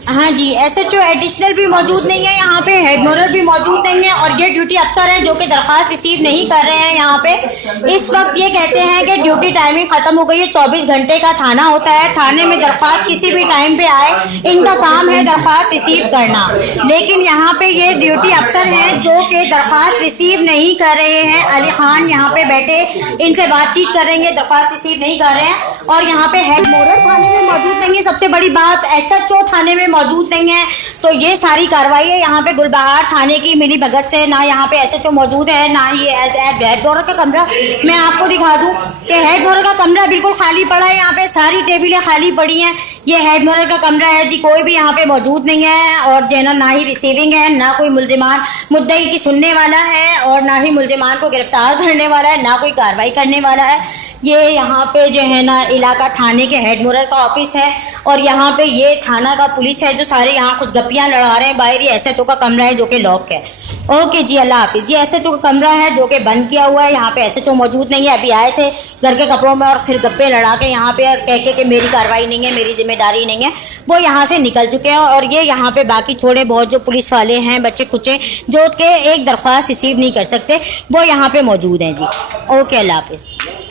हाँ जी, SHO additional भी मौजूद नहीं है यहाँ पे, हेड मोरर भी मौजूद नहीं है और ये ड्यूटी अफसर हैं जो कि दरख्वास्त रिसीव नहीं कर रहे हैं यहाँ पे। इस वक्त ये कहते हैं कि ड्यूटी टाइमिंग खत्म हो गई है, 24 घंटे का थाना होता है, थाने में दरख्वास्त किसी भी टाइम पे आए, इनका काम है दरख्वास्त रिसीव करना। लेकिन यहाँ पे ये ड्यूटी अफसर हैं जो कि दरख्वास्त रिसीव नहीं कर रहे हैं। अली खान यहाँ पे बैठे इनसे बातचीत करेंगे, दरख्वास्त रिसीव नहीं कर रहे हैं। और यहाँ पे हेड मोरर थाने में मौजूद नहीं है, सबसे बड़ी बात एसएचओ थाने में मौजूद नहीं है। तो ये सारी कार्रवाई है यहाँ पे गुलबहार थाने की मिली भगत से, ना यहाँ पे एसएचओ मौजूद है ना ही हेड मोरर का कमरा। मैं आपको दिखा दूं कि हेड मोरर का कमरा बिल्कुल खाली पड़ा है, यहाँ पे सारी टेबलें खाली पड़ी हैं। ये हेड मोरर का कमरा है जी, कोई भी यहाँ पे मौजूद नहीं है और जो ना ही रिसीविंग है, ना कोई मुल्जिमान मुद्दई की सुनने वाला है और ना ही मुल्जिमान को गिरफ्तार करने वाला है, ना कोई कार्रवाई करने वाला है। ये यहाँ पे जो है ना इलाका थाने के हेड मोरर का ऑफिस है और यहाँ पे ये थाना का पुलिस है जो सारे यहाँ कुछ गप्पियाँ लड़ा रहे हैं। बाहर ये एसएचओ का कमरा है जो कि लॉक है। ओके जी, अल्लाह हाफिज। ये एसएचओ का कमरा है जो कि बंद किया हुआ है, यहाँ पे एसएचओ मौजूद नहीं है। अभी आए थे घर के कपड़ों में और फिर गप्पे लड़ा के यहाँ पे और कह के मेरी कार्रवाई नहीं है, मेरी जिम्मेदारी नहीं है, वो यहाँ से निकल चुके हैं। और ये यहाँ पे बाकी थोड़े बहुत जो पुलिस वाले हैं, बच्चे कुचे जो कि एक दरख्वास्त रिसीव नहीं कर सकते, वो यहाँ पे मौजूद हैं जी। ओके, अल्लाह हाफिज।